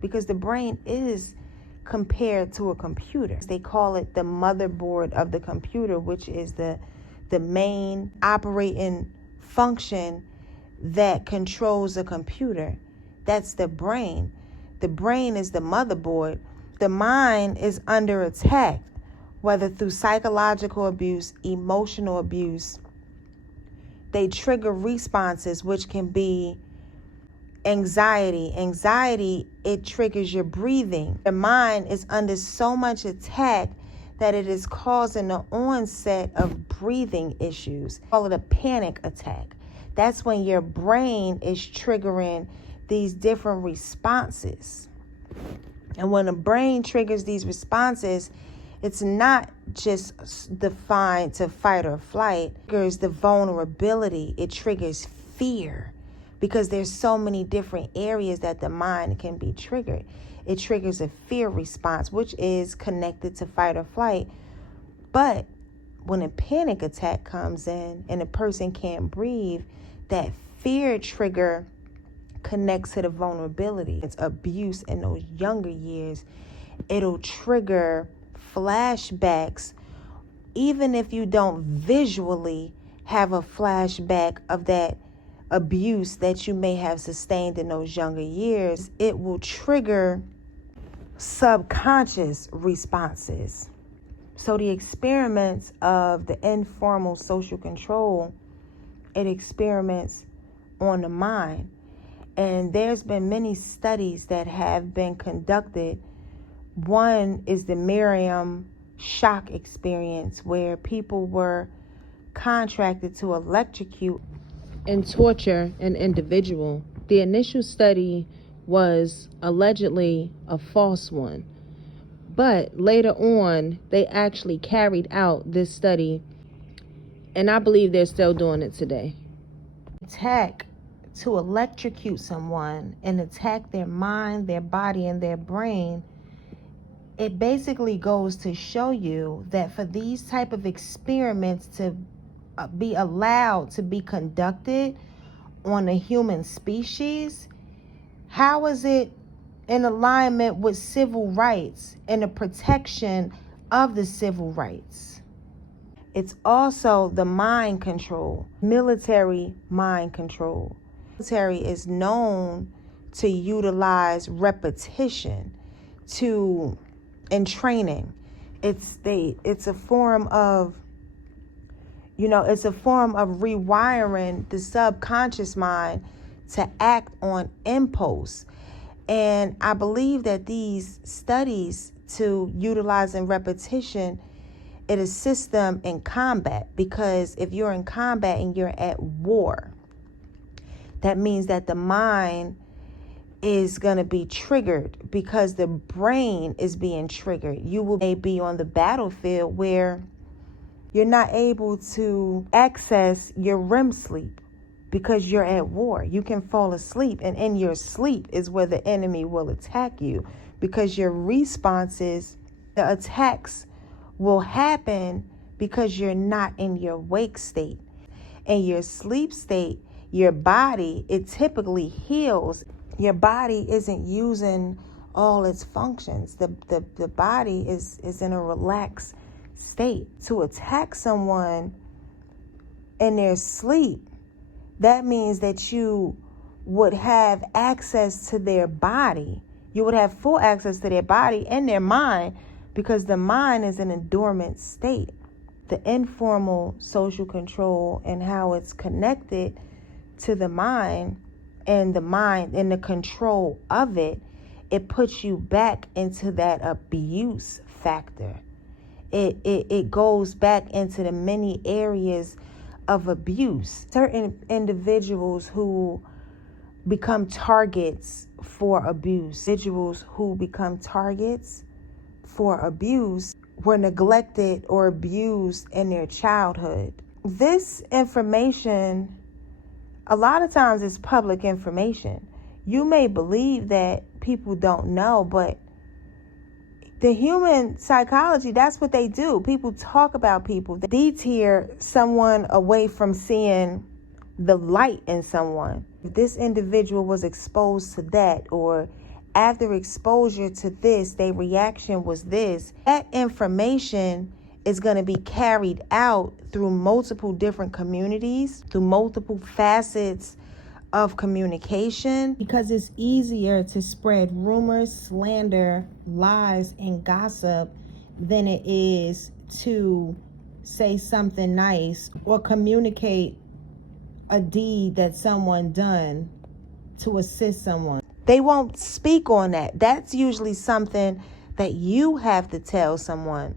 because the brain is compared to a computer. They call it the motherboard of the computer, which is the main operating function that controls a computer. That's the brain. The brain is the motherboard. The mind is under attack, whether through psychological abuse, emotional abuse. They trigger responses, which can be anxiety. Anxiety, it triggers your breathing. The mind is under so much attack that it is causing the onset of breathing issues. Call it a panic attack. That's when your brain is triggering these different responses. And when the brain triggers these responses, it's not just defined to fight or flight. It triggers the vulnerability. It triggers fear, because there's so many different areas that the mind can be triggered. It triggers a fear response, which is connected to fight or flight. But when a panic attack comes in and a person can't breathe, that fear trigger connects to the vulnerability. It's abuse in those younger years. It'll trigger flashbacks, even if you don't visually have a flashback of that abuse that you may have sustained in those younger years. It will trigger subconscious responses. So the experiments of the informal social control, it experiments on the mind. And there's been many studies that have been conducted. One is the Miriam shock experience, where people were contracted to electrocute and torture an individual. The initial study was allegedly a false one, but later on they actually carried out this study, and I believe they're still doing it today. Attack to electrocute someone and attack their mind, their body, and their brain. It basically goes to show you that for these type of experiments to be allowed to be conducted on a human species, how is it in alignment with civil rights and the protection of the civil rights? It's also the mind control, military mind control. Military is known to utilize repetition in training. It's a form of rewiring the subconscious mind to act on impulse. And I believe that these studies to utilizing repetition, it assists them in combat, because if you're in combat and you're at war, that means that the mind is going to be triggered because the brain is being triggered. You will be on the battlefield where you're not able to access your REM sleep because you're at war. You can fall asleep, and in your sleep is where the enemy will attack you, because your responses, the attacks will happen because you're not in your wake state. In your sleep state, your body, it typically heals. Your body isn't using all its functions. The body is in a relaxed state. To attack someone in their sleep, that means that you would have access to their body. You would have full access to their body and their mind, because the mind is in a dormant state. The informal social control and how it's connected to the mind and the control of it, it puts you back into that abuse factor. It goes back into the many areas of abuse. Certain individuals who become targets for abuse, individuals who become targets for abuse were neglected or abused in their childhood. This information, a lot of times, is public information. You may believe that people don't know, but the human psychology, that's what they do. People talk about people. They deter someone away from seeing the light in someone. If this individual was exposed to that or after exposure to this, their reaction was this. That information is going to be carried out through multiple different communities, through multiple facets of communication, because it's easier to spread rumors, slander, lies, and gossip than it is to say something nice or communicate a deed that someone done to assist someone. They won't speak on that. That's usually something that you have to tell someone.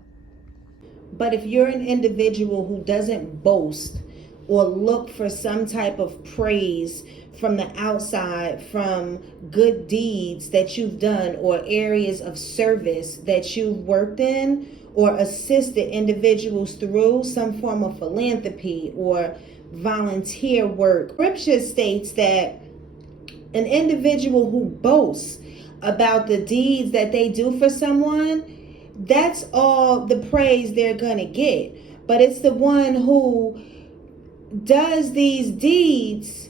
But if you're an individual who doesn't boast or look for some type of praise from the outside, from good deeds that you've done or areas of service that you've worked in or assisted individuals through, some form of philanthropy or volunteer work, Scripture states that an individual who boasts about the deeds that they do for someone, that's all the praise they're going to get. But it's the one who does these deeds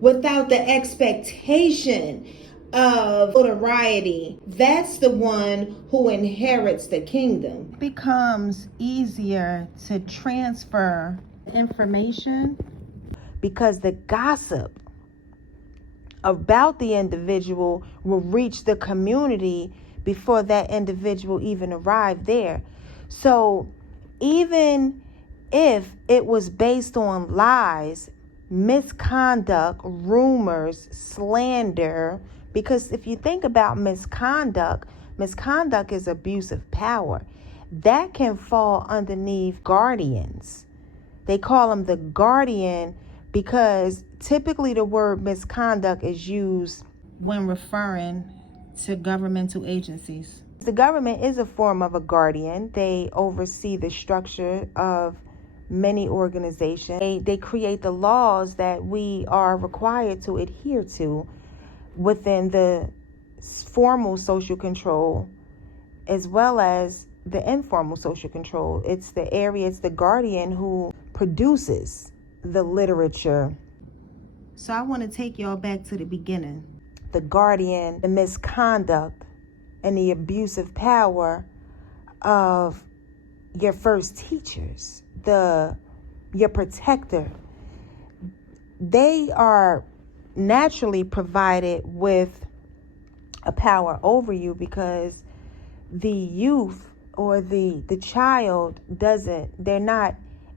without the expectation of notoriety, that's the one who inherits the kingdom. It becomes easier to transfer information because the gossip about the individual will reach the community before that individual even arrived there. So even if it was based on lies, misconduct, rumors, slander, because if you think about misconduct is abuse of power. That can fall underneath guardians. They call them the guardian because typically the word misconduct is used when referring to governmental agencies. The government is a form of a guardian. They oversee the structure of many organizations. They create the laws that we are required to adhere to within the formal social control as well as the informal social control. It's the guardian who produces the literature. So I want to take y'all back to the beginning. The guardian, the misconduct, and the abusive power of your first teachers, your protector. They are naturally provided with a power over you because the youth or the child they're not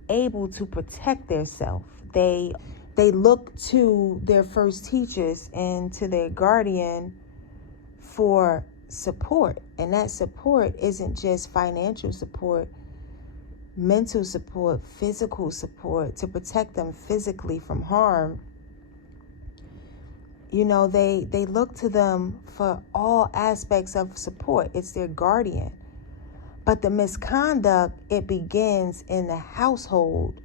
able to protect themselves. They look to their first teachers and to their guardian for support. And that support isn't just financial support, mental support, physical support to protect them physically from harm. You know, they look to them for all aspects of support. It's their guardian. But the misconduct, it begins in the household.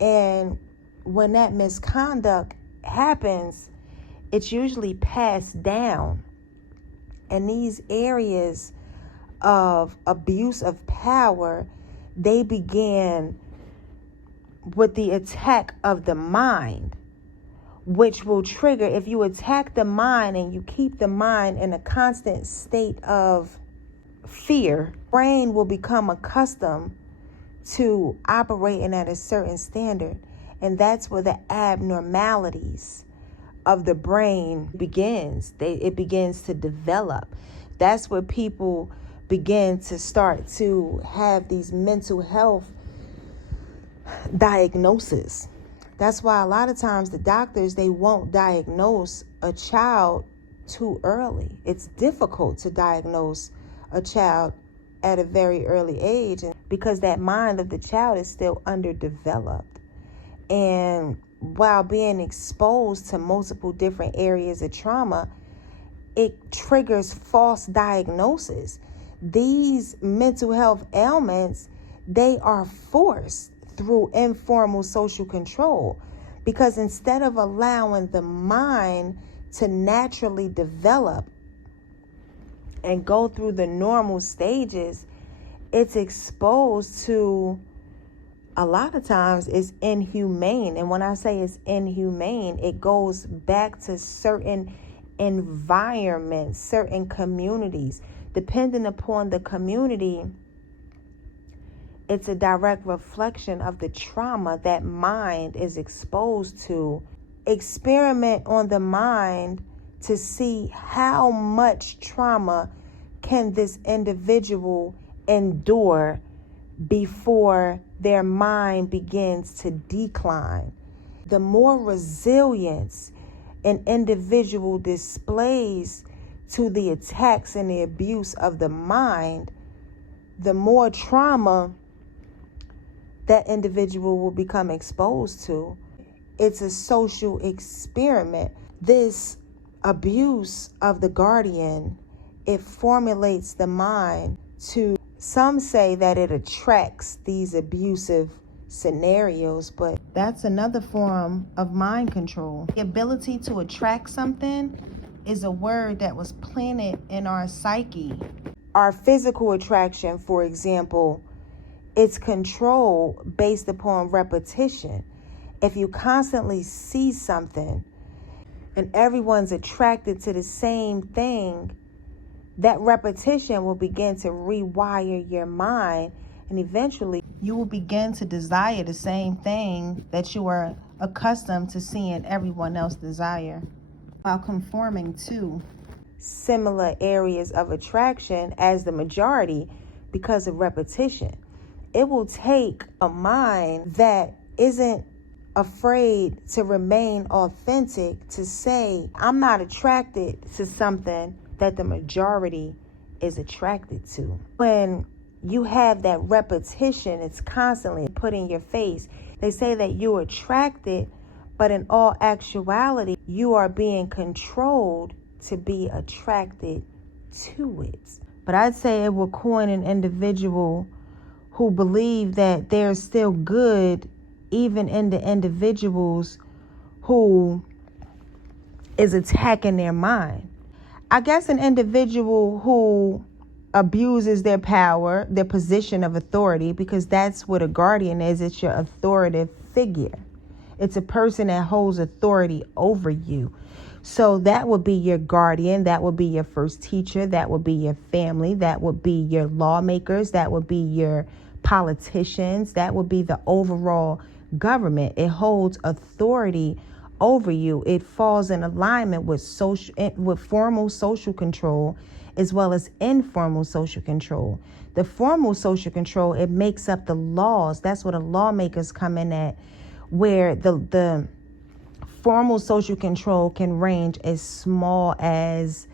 And when that misconduct happens, it's usually passed down. And these areas of abuse of power, they begin with the attack of the mind, which will trigger, if you attack the mind and you keep the mind in a constant state of fear, brain will become accustomed to operating at a certain standard. And that's where the abnormalities of the brain begins. It begins to develop. That's where people begin to start to have these mental health diagnoses. That's why a lot of times the doctors, they won't diagnose a child too early. It's difficult to diagnose a child at a very early age because that mind of the child is still underdeveloped. And while being exposed to multiple different areas of trauma, it triggers false diagnosis. These mental health ailments, they are forced through informal social control because instead of allowing the mind to naturally develop and go through the normal stages, it's exposed to, a lot of times it's inhumane. And when I say it's inhumane, it goes back to certain environments, certain communities. Depending upon the community, it's a direct reflection of the trauma that mind is exposed to. Experiment on the mind to see how much trauma can this individual endure before their mind begins to decline. The more resilience an individual displays to the attacks and the abuse of the mind, the more trauma that individual will become exposed to. It's a social experiment. This abuse of the guardian, it formulates the mind to, some say that it attracts these abusive scenarios, but that's another form of mind control. The ability to attract something is a word that was planted in our psyche. Our physical attraction, for example, it's control based upon repetition. If you constantly see something and everyone's attracted to the same thing, that repetition will begin to rewire your mind, and eventually you will begin to desire the same thing that you are accustomed to seeing everyone else desire, while conforming to similar areas of attraction as the majority because of repetition. It will take a mind that isn't afraid to remain authentic to say, I'm not attracted to something that the majority is attracted to. When you have that repetition, it's constantly put in your face. They say that you're attracted, but in all actuality, you are being controlled to be attracted to it. But I'd say it will coin an individual who believe that there's still good even in the individuals who is attacking their mind. I guess an individual who abuses their power, their position of authority, because that's what a guardian is. It's your authoritative figure. It's a person that holds authority over you. So that would be your guardian. That would be your first teacher. That would be your family. That would be your lawmakers. That would be your politicians. That would be the overall government. It holds authority over you. It falls in alignment with formal social control as well as informal social control. The formal social control, it makes up the laws. That's what the lawmakers come in at, where the formal social control can range as small as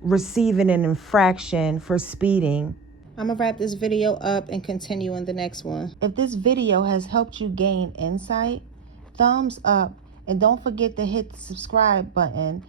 receiving an infraction for speeding. I'm going to wrap this video up and continue in the next one. If this video has helped you gain insight, thumbs up, and don't forget to hit the subscribe button